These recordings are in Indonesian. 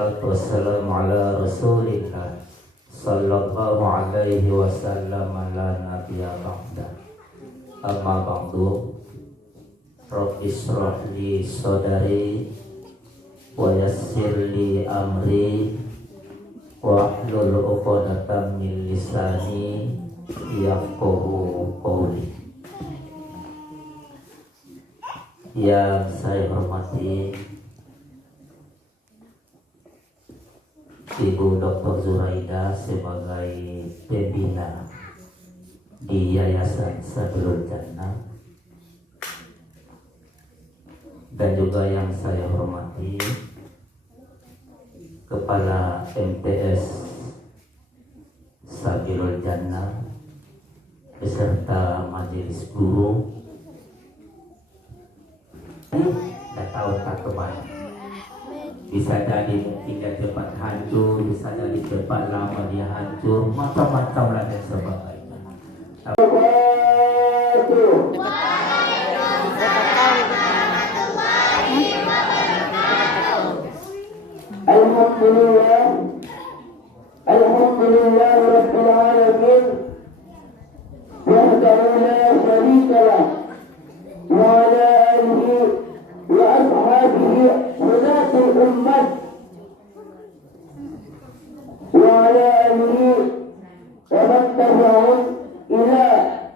Wassalamu ala rasulillah sallallahu alaihi wasallam ala nabiyya ba'da. Amma ba'du. Rabbi shrah li sadri wa yassir li amri wa hlul 'uqdatam min lisani yafqahu qawli. Yang saya hormati Ibu Dr. Zuraida sebagai pembina di Yayasan Sabilul Jannah, dan juga yang saya hormati Kepala MTS Sabilul Jannah beserta majelis guru. Tidak tahu tak kemana. Bisa jadi mungkin dia cepat hancur, bisa jadi cepat lama dia hancur, macam-macam lah dan sebagainya. Alhamdulillah, Alhamdulillah Rabbil Alamin, wahdahu la syarika lah, wa ala alihi wa ashabihi hudatul ummat, wa ala alihi wa man tabi'ahum ila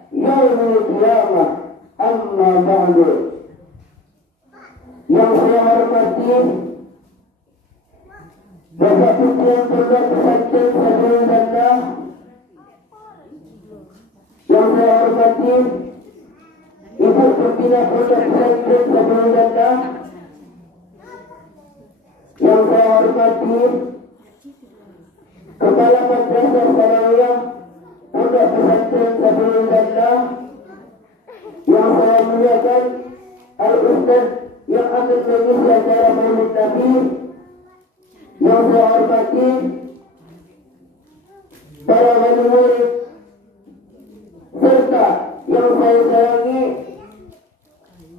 yaumil qiyamah. Amma ba'du. Yang saya hormati Bapak Pimpinan Pondok Pesantren Sabilul Jannah, yang saya hormati Ibu Pimpinan Pondok Pesantren Sabilul Jannah, yang saya hormati Kepala Madrasah Sanawiyah Pondok Pesantren Sabilul Jannah, yang saya muliakan Al-Ustaz yang akan mengisi acara Maulid Nabi, yang saya hormati para wali murid serta yang saya sayangi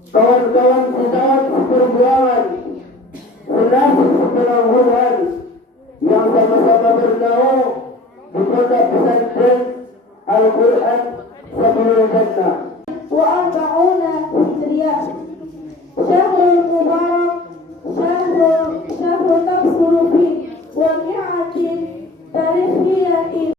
kawan-kawan sejawat perjuangan senasib penangguhan yang sama-sama bernaung di Pondok Pesantren Al-Quran Sabilul Jannah. Wa arba'una hijriyah, syahrul mubarak, syahrul tafsuru fi wa mi'atin tarihiyatin.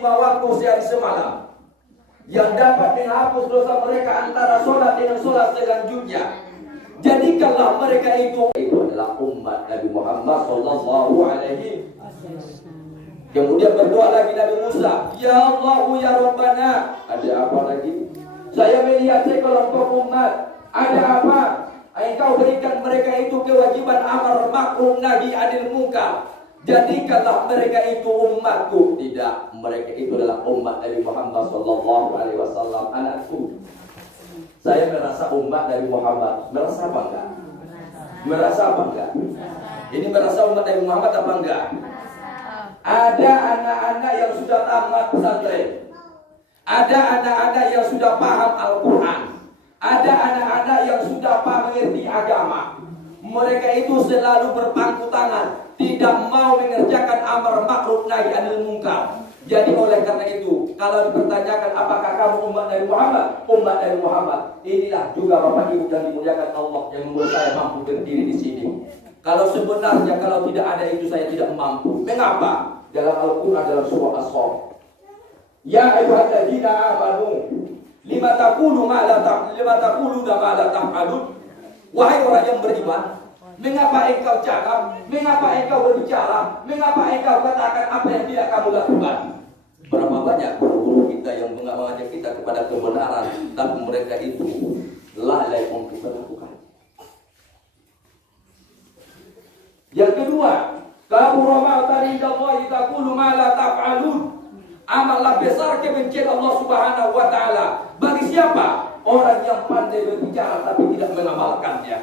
5 waktu sehari semalam, yang dapat menghapus dosa mereka antara sholat dengan sholat selanjutnya. Jadikanlah mereka itu adalah umat Nabi Muhammad sallallahu alaihi wasallam. Kemudian berdoa lagi Nabi Musa, ya Allah ya Rabbana. Ada apa lagi? Saya melihat sekelompok umat, ada apa? Engkau berikan mereka itu kewajiban amar ma'ruf nahi anil munkar. Jadikanlah mereka itu umatku. Tidak, mereka itu adalah umat Nabi Muhammad sallallahu alaihi wasallam, anakku. Saya merasa umat Nabi Muhammad. Merasa apa enggak? Merasa apa enggak? Ini merasa umat Nabi Muhammad apa enggak? Ada anak-anak yang sudah tamat pesantren. Ada anak-anak yang sudah paham Al-Quran. Ada anak-anak yang sudah paham mengerti agama. Mereka itu selalu berpangku tangan, tidak mau mengerjakan amar ma'ruf nahi anil munkar. Jadi oleh karena itu, kalau dipertanyakan apakah kamu umat Nabi Muhammad? Umat Nabi Muhammad. Inilah juga Bapak Ibu yang dimuliakan Allah yang membuat saya mampu berdiri di sini. Kalau sebenarnya kalau tidak ada itu saya tidak mampu. Mengapa? Dalam Al-Quran dalam surah As-Saff. Ya ayyuhalladzina amanu lima taqulu ma la taf'alun. Wahai orang yang beriman, mengapa engkau cakap? Mengapa engkau berbicara? Mengapa engkau katakan apa yang tidak kamu lakukan? Berapa banyak guru-guru kita yang mengajak kita kepada kebenaran, tapi mereka itu lalai untuk melakukan. Yang kedua, kabura ma'tan indallahi taqulu ma la taf'alun. Amatlah besar kebencian Allah Subhanahu wa taala. Bagi siapa? Orang yang pandai berbicara tapi tidak mengamalkannya.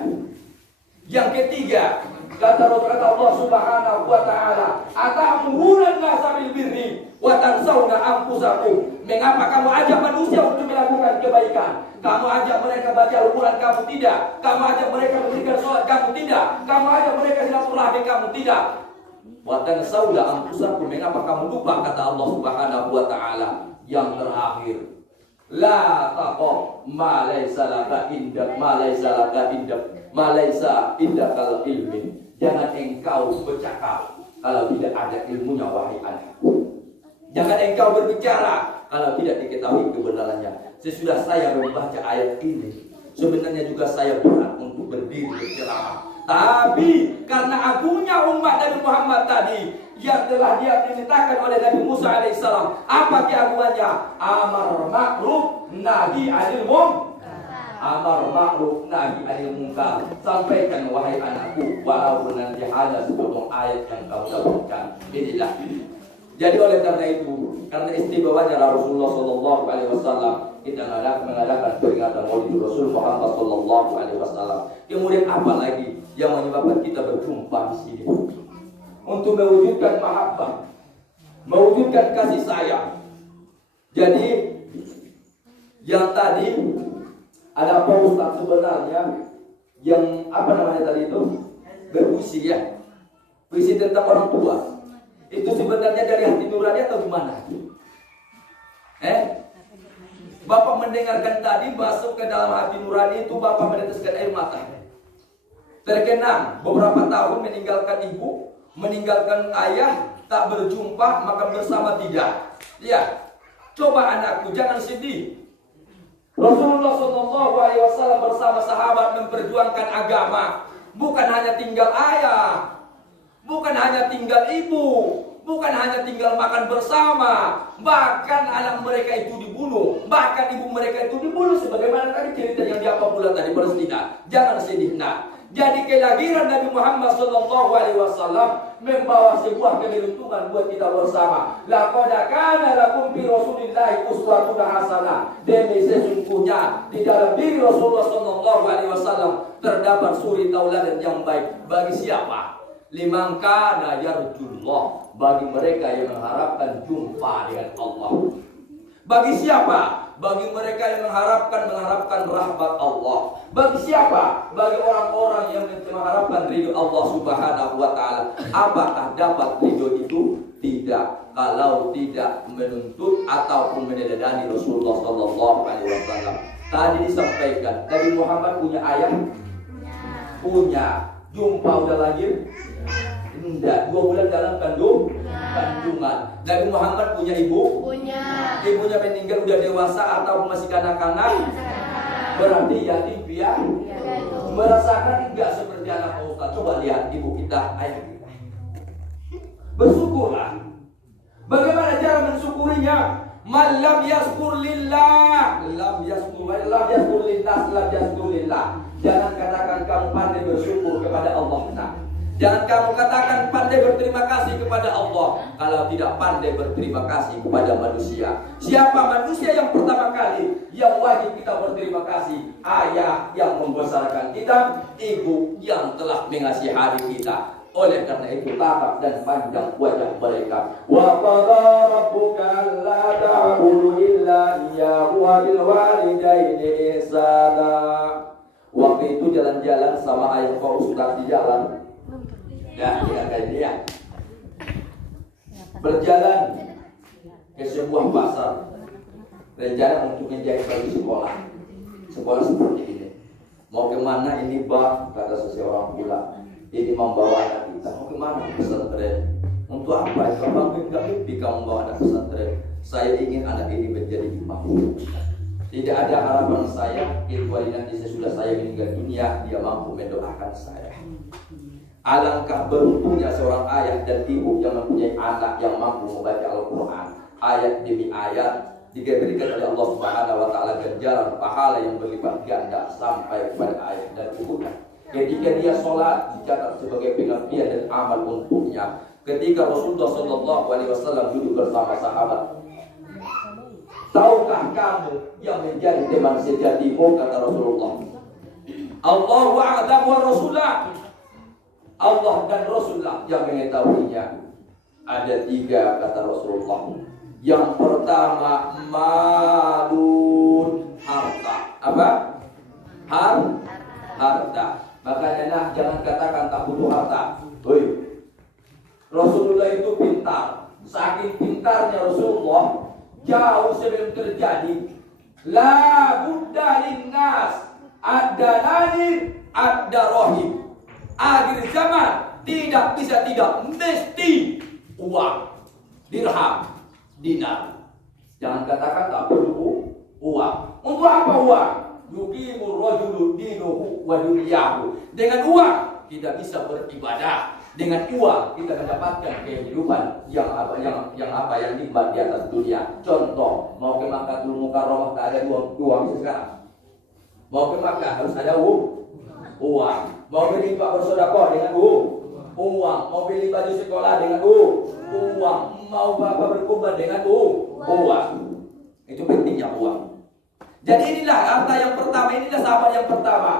Yang ketiga, kata Allah Subhanahu wa taala, "Atamuruna an-nasa bil birri wa tansawna anfusakum." Mengapa kamu ajak manusia untuk melakukan kebaikan? Kamu ajak mereka baca Al-Quran, kamu tidak. Kamu ajak mereka memberikan sholat, kamu tidak. Kamu ajak mereka silaturahmi, kamu tidak. Wa tansawna anfusakum. Mengapa kamu lupa kata Allah Subhanahu wa taala? Yang terakhir, la taqaf ma laysa laka indak ma laysa indakal ilmin. Jangan engkau bercakap kalau tidak ada ilmunya, wahai anakku. Jangan engkau berbicara kalau tidak diketahui kebenarannya. Sesudah saya membaca ayat ini, sebenarnya juga saya berat untuk berdiri berceramah. Tapi karena agungnya umat Nabi Muhammad tadi yang telah dia dimintakan oleh Nabi Musa alaihissalam, apa keagungannya? Amar ma'ruf nahi anil munkar. Amar ma'ruf nahi anil munkar. Sampaikan wahai anakku, walaupun nanti hanya sepotong ayat yang kamu dapatkan. Inilah. Jadi oleh karena itu, karena istimewanya Rasulullah Sallallahu Alaihi Wasallam, kita mengadakan peringatan Maulid Rasul Muhammad Sallallahu Alaihi Wasallam. Kemudian apa lagi yang menyebabkan kita berjumpa di sini? Untuk mewujudkan mahabbah, mewujudkan kasih sayang. Jadi yang tadi ada Pak Ustaz sebenarnya yang apa namanya tadi itu berpuisi ya, puisi tentang orang tua. Itu sebenarnya dari hati nurani atau gimana? Bapak mendengarkan tadi masuk ke dalam hati nurani itu, Bapak meneteskan air mata. Terkenang beberapa tahun meninggalkan ibu, meninggalkan ayah, tak berjumpa, makan bersama tidak. Ya, coba anakku jangan sedih. Rasulullah SAW bersama sahabat memperjuangkan agama. Bukan hanya tinggal ayah, bukan hanya tinggal ibu, bukan hanya tinggal makan bersama, bahkan anak mereka itu dibunuh, bahkan ibu mereka itu dibunuh, sebagaimana tadi cerita yang di apa pula tadi Palestina. Jangan sedih nak. Jadi kelahiran Nabi Muhammad SAW membawa sebuah keberuntungan buat kita bersama. Laqad kana lakum fi Rasulillahi uswatun hasanah. Demi sesungguhnya di dalam diri Rasulullah SAW terdapat suri tauladan yang baik. Bagi siapa? Liman kana yarjullah, bagi mereka yang mengharapkan jumpa dengan Allah. Bagi siapa? Bagi mereka yang mengharapkan rahmat Allah. Bagi siapa? Bagi orang-orang yang mengharapkan ridho Allah Subhanahu wa taala. Apakah dapat ridho itu? Tidak, kalau tidak menuntut ataupun menedani Rasulullah sallallahu alaihi wasallam. Tadi disampaikan, Nabi Muhammad punya ayah? Punya. Jumpa udah lahir? Enggak, 2 bulan dalam kandungan. Nabi Muhammad punya ibu? Punya. Ibunya meninggal udah dewasa atau masih kanak-kanak? Berarti yatim piatu. Merasakan enggak seperti anak Ustaz? Coba lihat ibu kita, ayah kita. Bersyukurlah. Bagaimana cara mensyukurinya? Man lam yaskur lillah, lam yaskur linnas, lam yaskur lillah. Jangan katakan kamu pandai bersyukur kepada Allah. Nah, jangan kamu katakan pandai berterima kasih kepada Allah kalau tidak pandai berterima kasih kepada manusia. Siapa manusia yang pertama kali yang wajib kita berterima kasih? Ayah yang membesarkan kita, ibu yang telah mengasihani kita. Oleh karena itu tatap dan panjang wajah mereka. Wa qadha rabbuka alla ta'budu illa iyyahu wa bil walidayni ihsana. Waktu itu jalan-jalan sama ayah Pak Ustaz di jalan. Ya, ingat dia. Berjalan ke sebuah pasar. Rencana untuk menjahit baju sekolah. Sekolah seperti ini. Mau kemana ini Bang? Kata seseorang pula. Ini membawa anak kita. Mau kemana? Pesantren. Untuk apa? Itu Bang enggak mimpi kamu membawa anak pesantren. Saya ingin anak ini menjadi imam. Tidak ada harapan saya kecuali nanti sesudah saya meninggal dunia dia mampu mendoakan saya. Alangkah beruntungnya seorang ayah dan ibu yang mempunyai anak yang mampu membaca Al-Quran. Ayat demi ayat diberikan oleh Allah Subhanahu wa taala ganjaran pahala yang berlipat ganda sampai kepada ayah dan ibunya. Ketika dia sholat dicatat sebagai pengabdian dan amal untuknya. Ketika Rasulullah SAW duduk bersama sahabat, tahukah kamu yang menjadi teman sejatimu? Kata Rasulullah, Allahu a'lam wa Rasulullah. Allah dan Rasulullah yang mengetahuinya. Ada 3 kata Rasulullah. Yang pertama malun, harta. Apa? Harta. Makanya jangan katakan tak butuh harta. Rasulullah itu pintar. Saking pintarnya Rasulullah, jauh sebelum terjadi la budda linnas ada lahir ada rohim. Akhir zaman tidak bisa tidak mesti uang, dirham, dinar. Jangan katakan tak perlu uang. Untuk apa uang? Yuqimur rajulu dinuhu wa dunyahu. Dengan uang kita bisa beribadah. Dengan uang kita mendapatkan kehidupan yang nikmat di atas dunia. Contoh, mau ke Makkah dulu Mukarramah tak ada uang sekarang. Mau ke Makkah harus ada uang. Mau beli pak bersedekah dengan uang. Mau beli baju sekolah dengan uang. Mau bapak berkurban dengan uang. Itu pentingnya uang. Jadi inilah harta yang pertama, inilah sahabat yang pertama.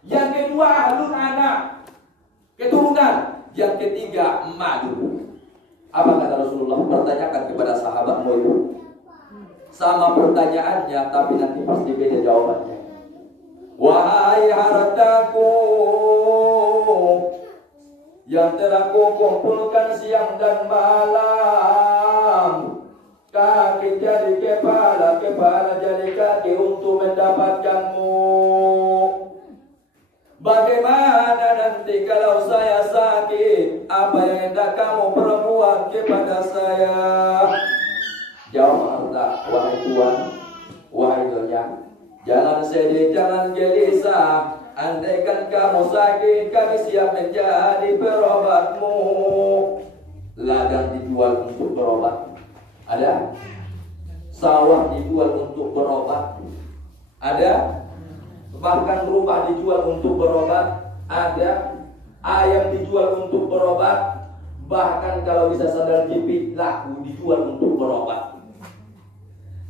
Yang kedua ahlul anak, keturunan. Yang ketiga malu. Apa kata Rasulullah? Pertanyakan kepada sahabatmu itu. Sama pertanyaannya, tapi nanti pasti beda jawabannya. Wahai hartaku yang telah kukumpulkan siang dan malam, kaki jadi kepala, kepala jadi kaki untuk mendapatkanmu. Bagaimana nanti kalau saya sakit? Apa yang hendak kamu perbuat kepada saya? Jawab harta, wahai Tuhan, wahai dunia. Jangan sedih, jangan gelisah. Andaikan kamu sakit, kami siap menjadi perobatmu. Ladang dijual untuk berobat. Ada? Sawah dijual untuk berobat. Ada? Bahkan rumah dijual untuk berobat. Ada? Ayam dijual untuk berobat. Bahkan kalau bisa sandal jepit laku dijual untuk berobat.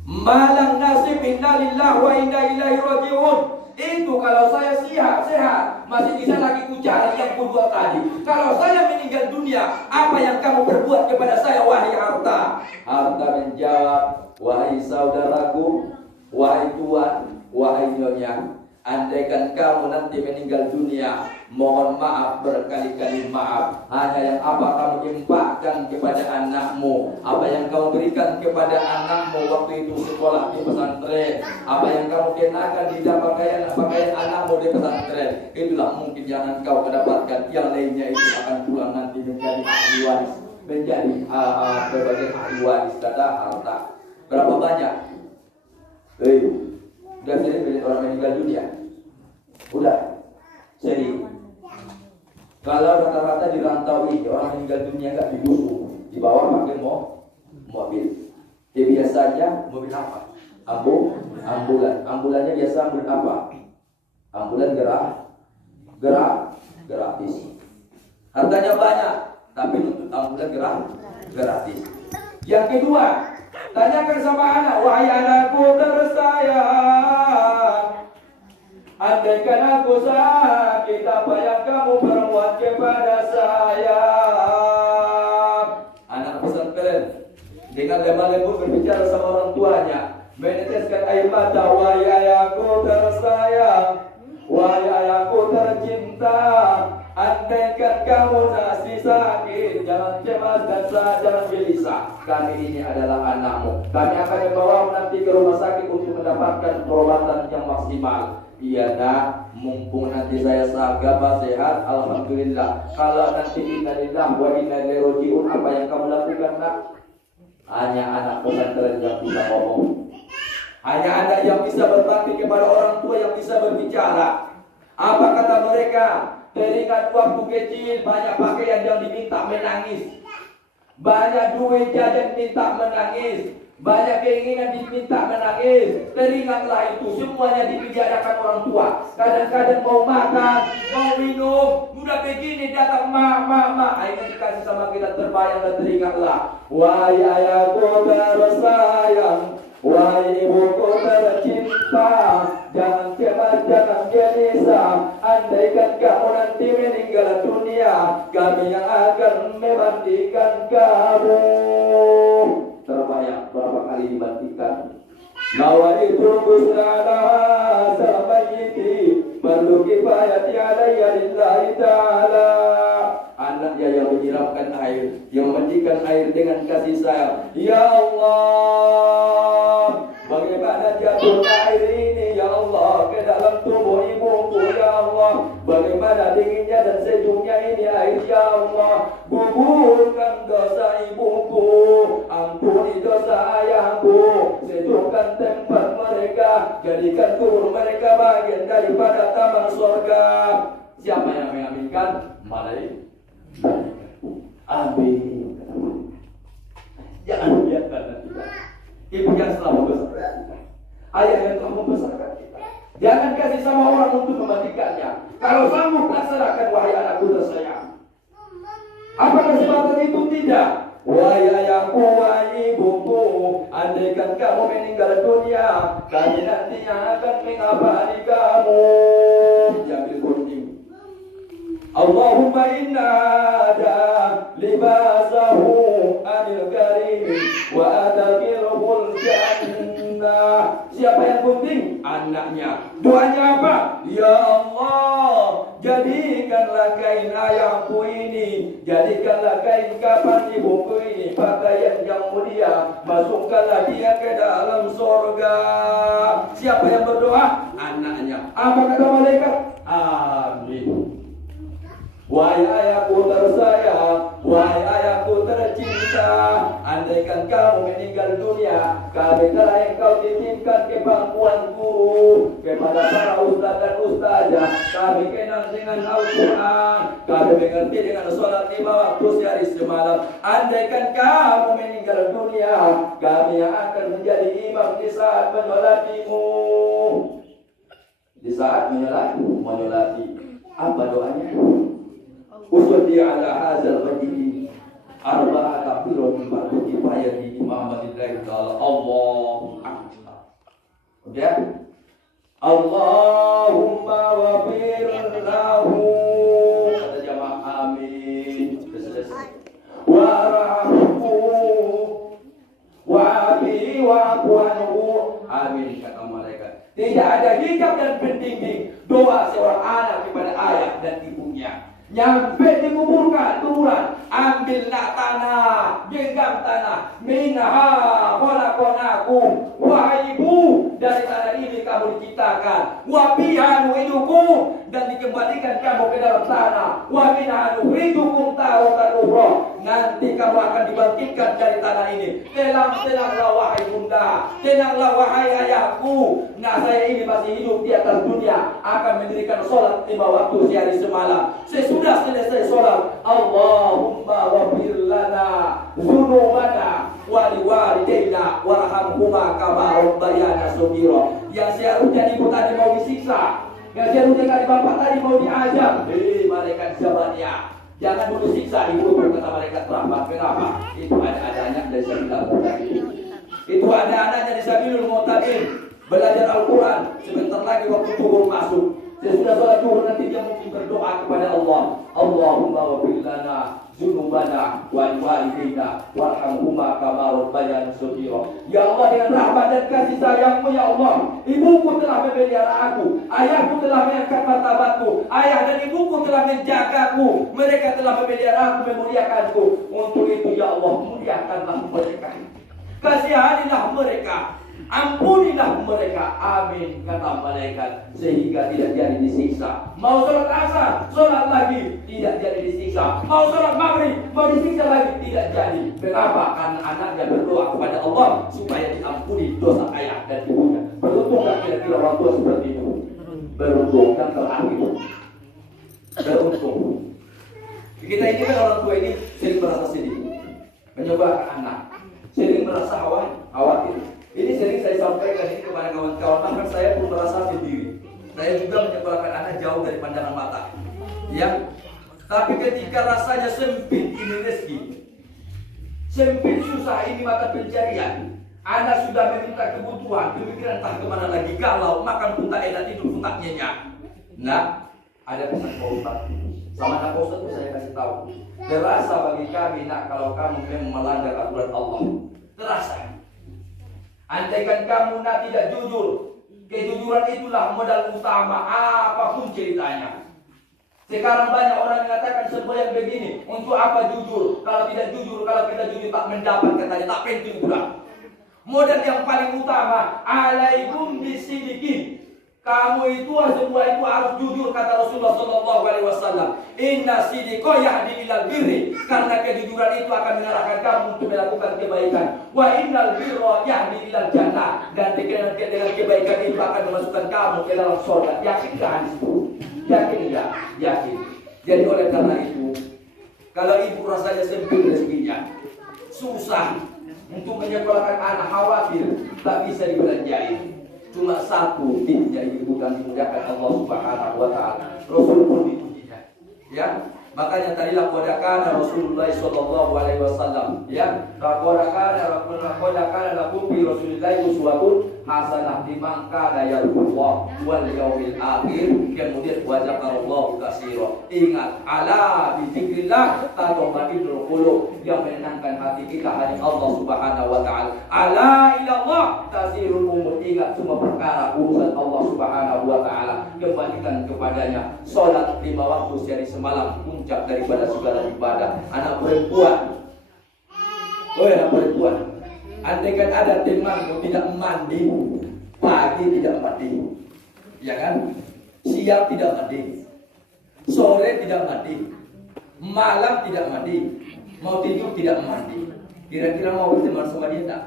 Malang nasib inna lillah wa inna ilaihi raji'un. Itu kalau saya sehat masih bisa lagi kucari yang kedua tadi. Kalau saya meninggal dunia, apa yang kamu berbuat kepada saya wahai harta? Harta menjawab, wahai saudaraku, wahai tuan, wahai nyonya, Andaikan kamu nanti meninggal dunia, mohon maaf berkali-kali maaf. Hanya yang apa kamu infakkan kepada anakmu, apa yang kamu berikan kepada anakmu waktu itu sekolah di pesantren, apa yang kamu kenakan di pakaian anakmu di pesantren, itulah mungkin yang engkau mendapatkan. Yang lainnya itu akan pulang nanti menjadi ahli waris, menjadi berbagai ahli waris kata harta. Berapa banyak? Udah sering banyak orang meninggal dunia. Udah sering. Kalau rata-rata dirantaui orang meninggal dunia nggak dibusuk, dibawa pakai mobil. Ya biasanya mobil apa? Ambulan. Ambulannya biasa ambulan apa? Ambulan gratis. Harganya banyak, tapi untuk ambulan gratis. Yang kedua, tanyakan sama anak, wahai anakku tersayang, andaikan aku sakit, apa yang kamu perbuat kepada saya? Anak pesantren dengan lemah lembut berbicara sama orang tuanya, meneteskan air mata, wahai ayahku tersayang, wahai ayahku tercinta, andaikan kamu masih sakit, jangan cemas dan jangan gelisah. Kami ini adalah anakmu. Kami akan membawa nanti ke rumah sakit untuk mendapatkan perawatan yang maksimal. Iya nak, mumpung nanti saya sagap sehat, alhamdulillah. Kalau nanti innalillahi wa inna ilaihi raji'un, apa yang kamu lakukan nak? Hanya anak pesantren yang bisa ngomong. Hanya anak yang bisa berbakti kepada orang tua, yang bisa berbicara. Apa kata mereka? Teringat waktu kecil banyak pakaian yang diminta menangis, banyak duit jajan minta menangis, banyak keinginan diminta menangis. Teringatlah itu semuanya dibicarakan orang tua. Kadang-kadang mau makan, mau minum, udah begini datang ma. Akhirnya dikasih sama kita terbayang dan teringatlah, wahai ayahku tersayang, wahai ibuku tercinta, jangan cemas, jangan gelisah. Andaikan kamu nanti meninggal dunia, kami yang akan memandikan kamu. Terbayang berapa kali dimandikan? Nawaitu busrana samayiti perlu kifayati alayya lillahi ta'ala. Anaknya yang menyiramkan air, yang memandikan air dengan kasih sayang. Ya Allah, bagaimana jatuhnya air ini ya Allah ke dalam tubuh ibuku ya Allah. Bagaimana dinginnya dan sejuknya ini air ya Allah. Gugurkan dosa ibuku, ampuni dosa ayahku, sejukkan tempat mereka, jadikan kubur mereka bagian daripada taman surga. Siapa yang mengaminkan? Malaikat. Amin. Jangan biarkan kita. Ibu yang selalu membesarkan kita, ayah yang telah membesarkan kita, jangan kasih sama orang untuk memandikannya. Kalau sanggup laksanakan, wahai anakku tersayang. Apa kesempatan itu? Tidak. Wahai ayahku, wahai ibuku, andaikan kamu meninggal dunia, kami nantinya akan mengabari kamu. Jambil kunting. Allahumma inna ada libasahu anil karim wa adakilhul jannah. Siapa yang penting? Anaknya. Doanya apa? Ya Allah, jadikanlah kain ayahku ini, jadikanlah kain kapan ibuku ini pakaian yang mulia, masukkanlah dia ke dalam surga. Siapa yang berdoa? Anaknya. Apa kata malaikat? Amin. Wahai ayahku tersayang, wahai ayahku tercinta, andaikan kamu meninggal dunia, kami telah engkau titipkan ke pangkuan guru, kepada para ustaz dan ustazah. Kami kenal dengan Al-Quran, kami mengerti dengan sholat 5 waktu sehari semalam. Andaikan kamu meninggal dunia, kami yang akan menjadi imam di saat menyolatimu. Di saat menyolati. Apa doanya? Usulli ala hazal majidi arba'ata firun fardu kifayati imamatillahi ta'ala. Allahu akbar. Udah? Allahumma wafir lahu. Kata jamaah amin. Selesai. Warahmu wa'abi wa'abu anhu. Amin kata malaikat. Tidak ada hijab dan pendinding doa seorang anak kepada ayah dan ibunya. Nyampe di kuburan, ambillah tanah, genggam tanah. Minha khalaqnakum, wahai ibu, dari tanah ini kamu diciptakan. Wa biha nu'idukum, dan dikembalikan kamu ke dalam tanah. Wa minha nukhrijukum taratan ukhra, nanti kamu akan dibangkitkan dari tanah ini. Tenanglah wahai bunda, tenanglah wahai ayahku. Nah, saya ini masih hidup di atas dunia, akan mendirikan sholat 5 waktu sehari semalam. Sesudah selesai sholat, Allahumma wafir lana dzunubana wa liwalidayna warhamhuma kama rabbayana shaghira. Yang seharusnya ibu tadi mau disiksa, yang seharusnya tadi bapak tadi mau diajar. Malaikat Jabariyah, jangan dulu siksa ibu, kata malaikat rahmat. Kenapa? Itu ada anak dari Sabilul Mu'tadin. Itu ada anaknya di Sabilul Mu'tadin, belajar Al-Quran. Sebentar lagi waktu zuhur masuk. Sesudah sholat zuhur nanti dia mungkin berdoa kepada Allah. Allahumma wafir lana dzunubana wa liwalidayna warhamhuma kama rabbayana shaghira. Ya Allah, dengan rahmat dan kasih sayangmu ya Allah, ibuku telah memelihara aku, ayahku telah mengangkat martabatku, ayah dan ibuku telah menjagaku, mereka telah memelihara aku, memuliakanku. Untuk itu ya Allah, muliakanlah mereka, kasihanilah mereka, ampunilah mereka, amin, kata malaikat, sehingga tidak jadi disiksa. Mau sholat asar, sholat lagi, tidak jadi disiksa. Mau sholat maghrib, mau disiksa lagi, tidak jadi. Kenapa? Karena anaknya berdoa kepada Allah supaya diampuni dosa ayah dan ibunya. Beruntung gak kira-kira orang tua seperti itu? Beruntung. Yang terakhir, beruntung. Kita ini kan orang tua ini sering merasa sedih, menyebarkan anak, sering merasa khawatir. Ini sering saya sampaikan ini kepada kawan-kawan, bahkan saya pun merasa sendiri. Saya juga menyekolahkan anak jauh dari pandangan mata. Ya, tapi ketika rasanya sempit ini rezeki, sempit susah ini mata pencarian, anak sudah meminta kebutuhan, pemikiran entah kemana lagi, galau, makan pun tak enak, tidur pun tak nyenyak. Nah, ada pesan Pak Ustaz. Sama anak Pak Ustaz itu saya kasih tahu. Terasa bagi kami nak kalau kamu memang melanggar aturan Allah. Terasa. Andaikan kamu nak tidak jujur, kejujuran itulah modal utama apapun ceritanya. Sekarang banyak orang mengatakan semua yang begini, untuk apa jujur? Kalau tidak jujur, kalau kita jujur tak mendapat, katanya tak penting pula. Modal yang paling utama, alaikum bisidikin. Kamu itu semua itu harus jujur, kata Rasulullah SAW. Inna sidqa yahdi ilal birri, karena kejujuran itu akan mengarahkan kamu untuk melakukan kebaikan. Wa innal birra yahdi ilal jannah, dan dengan kebaikan itu akan memasukkan kamu ke dalam surga. Yakinkah itu? Yakin enggak? Yakin. Jadi oleh karena itu, kalau ibu rasanya sempit rezekinya, susah untuk menyekolahkan anak, khawatir tak bisa dibelanjain. Cuma satu tipsnya ibu dan dimuliakan Allah Subhanahu wa taala. Rasul pun dipujinya. Ya, makanya tadilah qadakana Rasulullah sallallahu alaihi wasallam, ya, qadakana lakum fi Rasulillah uswatun hasanah liman kana yarjullah wal yaumil akhir, kemudian wa zakarallahu katsira. Ingat, ala bi dzikrillah tatma'innul qulub, yang menenangkan hati kita hanya Allah Subhanahu wa taala. Ala ilallah tasirul umur, ingat semua perkara urusan Allah Subhanahu wa taala, kembalikan kepadanya. Salat 5 waktu sehari semalam puncak daripada segala ibadah. Anak perempuan, anak perempuan, andaikan ada temanmu tidak mandi, pagi tidak mandi, ya kan? Siang tidak mandi, sore tidak mandi, malam tidak mandi, mau tidur tidak mandi. Kira-kira mau berteman sama dia tak?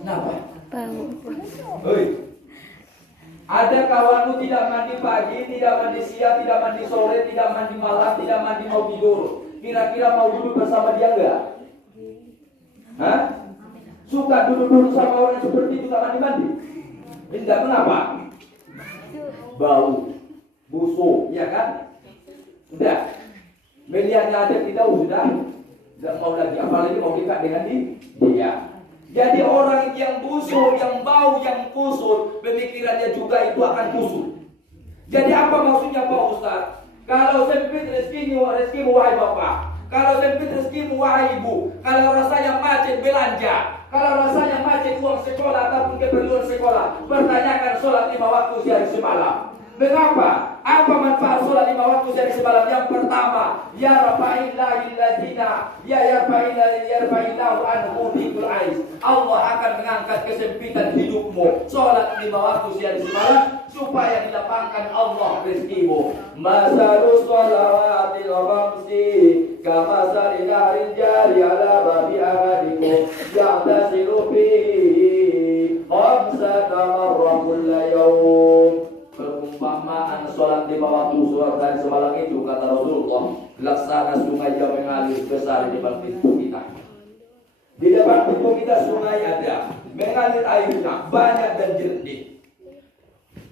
Kenapa? Hei, ada kawanmu tidak mandi pagi, tidak mandi siang, tidak mandi sore, tidak mandi malam, tidak mandi mau tidur. Kira-kira mau duduk bersama dia enggak? Hah? Suka duduk-duduk sama orang seperti itu tak mandi-mandi? Tidak, kenapa? Bau, busuk, ya kan? Sudah. Melihatnya aja kita sudah tidak mau lagi, apalagi mau dekat dengan dia. Jadi orang yang busuk, yang bau, yang kusut, pemikirannya juga itu akan kusut. Jadi apa maksudnya Pak Ustaz? Kalau sempit rezekimu wahai bapak, Kalau sempit rezekimu wahai ibu, kalau rasanya macet belanja, kalau rasanya macet uang sekolah ataupun keperluan sekolah, pertanyakan sholat 5 waktu sehari semalam. Mengapa? Apa manfaat sholat 5 waktu sehari semalam? Yang pertama, ya rafa'illahil ladzina yarfa'illahu anhu bikul ais. Allah akan mengangkat kesempitan hidupmu. Sholat 5 waktu sehari semalam supaya dilapangkan Allah rezekimu. Masalus shalawatil khamsi kamasali narin jari ala babi ahadikum ya'tasilu fihi khamsata marrah kulla yawm. Perumpamaan sholat 5 waktu sehari semalam itu, kata Rasulullah, laksana sungai yang mengalir besar di depan pintu kita. Di depan pintu kita sungai ada, mengalir airnya banyak dan jernih.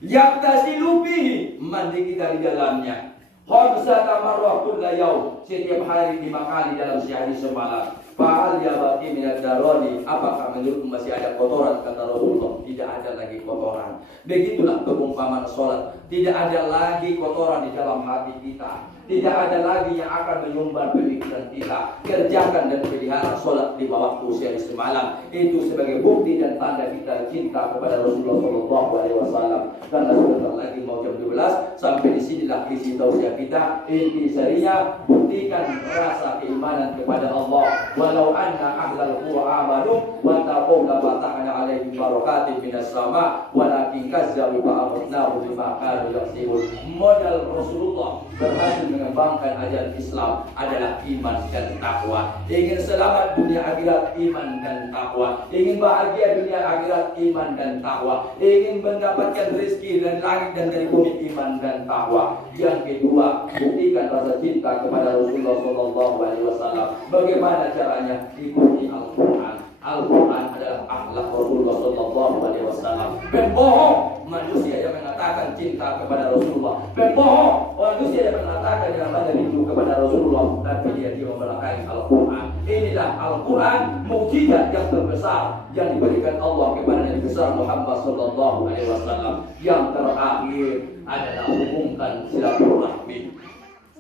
Yaktasilu bihi, mandi kita di dalamnya. Khamsata marrah kulla yaum, setiap hari 5 kali dalam sehari semalam. Fa'al ya baqi minad darani, apakah menurutmu masih ada kotoran? Kata Rasulullah, tidak ada lagi kotoran. Begitulah perumpamaan sholat. Tidak ada lagi kotoran di dalam hati kita. Tidak ada lagi yang akan menyumbat pemikiran kita. Kerjakan dan pelihara sholat 5 waktu sehari semalam. Itu sebagai bukti dan tanda kita cinta kepada Rasulullah SAW. Karena sebentar lagi mau jam 12. Sampai di sinilah isi tausiah kita. Inti serinya, buktikan rasa keimanan kepada Allah. Walau anna ahlal qura amanu wa taqaw la fatahna alaihim barakatin minas sama walakin kazzabu fa akhadnahum bima kanu yaksibun. Modal Rasulullah berhasil mengembangkan ajaran Islam adalah iman dan takwa. Ingin selamat dunia akhirat, iman dan takwa. Ingin bahagia dunia akhirat, iman dan takwa. Ingin mendapatkan rezeki dan langit dan dari bumi, iman dan takwa. Yang kedua, buktikan rasa cinta kepada Rasulullah SAW. Bagaimana caranya? Ikuti Al-Quran. Al-Quran adalah akhlak Rasulullah SAW. Pembohong manusia yang mengatakan cinta kepada Rasulullah. Pembohong manusia yang mengatakan yang ada rindu kepada Rasulullah, tapi dia membelakangi Al-Quran. Inilah Al-Quran, mukjizat yang terbesar yang diberikan Allah kepada Nabi besar Muhammad SAW. Yang terakhir adalah hubungkan silaturahmi.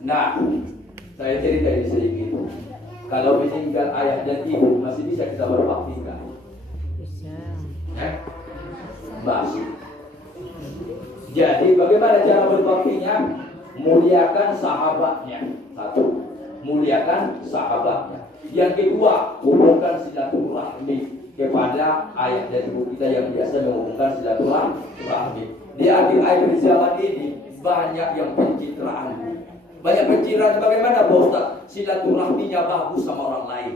Nah, saya cerita ini sedikit. Kalau meninggal ayah dan ibu masih bisa kita berbakti enggak? Bisa. Masih. Jadi bagaimana cara berbaktinya? Muliakan sahabatnya. Satu, muliakan sahabatnya. Yang kedua, hubungkan silaturahmi kepada ayah dan ibu kita yang biasa menghubungkan silaturahmi. Di akhir-akhir zaman ini banyak yang pencitraan. Banyak pencitraan. Bagaimana Pak Ustaz? Silaturahminya bagus sama orang lain.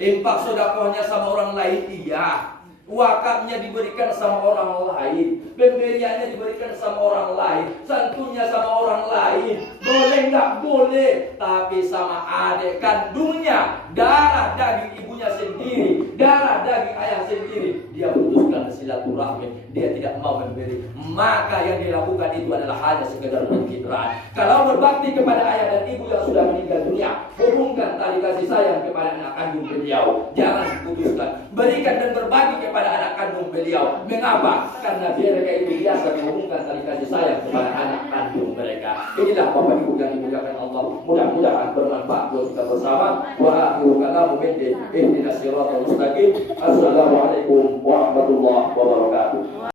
Infak sedekahnya sama orang lain, iya. Wakafnya diberikan sama orang lain. Pemberiannya diberikan sama orang lain. Santunnya sama orang lain. Boleh nggak? Boleh. Tapi sama adik kandungnya, darah daging ibunya sendiri, darah daging ayah sendiri, dia putuskan silaturahmi. Dia tidak mau memberi. Maka yang dilakukan itu adalah hanya sekedar pencitraan. Kalau berbakti kepada ayah dan ibu yang sudah meninggal dunia, hubungkan tali kasih sayang kepada anak kandung beliau. Jangan putuskan. Berikan dan berbagi kepada anak kandung beliau. Mengapa? Karena mereka itu biasa menghubungkan tali kasih sayang kepada anak kandung mereka. Inilah Bapak Ibu yang dimuliakan Allah. Mudah-mudahan bermanfaat buat kita bersama. Wa akhiru kalamu minni ihdinas siratal mustaqim. Assalamualaikum warahmatullahi wabarakatuh.